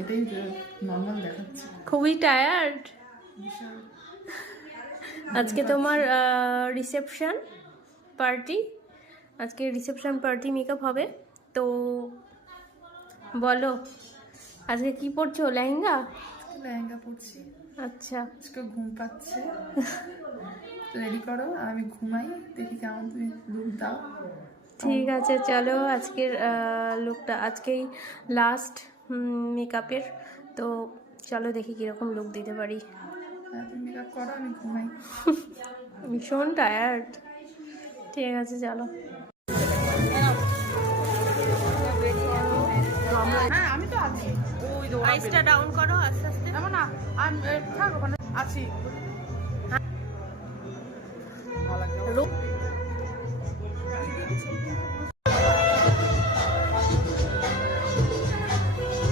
এটাই নর্মাল দেখাচ্ছে। খুবই টায়ার্ড। আজকে তোমার রিসেপশন পার্টি, আজকে রিসেপশন পার্টি মেকআপ হবে। তো বলো আজকে কি পরছো? লেহেঙ্গা? লেহেঙ্গা পরছি। আচ্ছা, আজকে ঘুম পাচ্ছে, রেডি করো আর আমি ঘুমাই, দেখি কেমন তুমি লুক দাও। ঠিক আছে, চলো আজকের লুকটা আজকেই লাস্ট মেকআপের। তো চলো দেখি কীরকম লুক দিতে পারি। তুমি মেকআপ করো, আমি ঘুমাই। ভীষণ টায়ার্ড। ঠিক আছে চলো। হ্যাঁ আমি তো আছি। ওই আইসটা ডাউন করো আস্তে আস্তে। না না আমি থাক ওখানে আছি।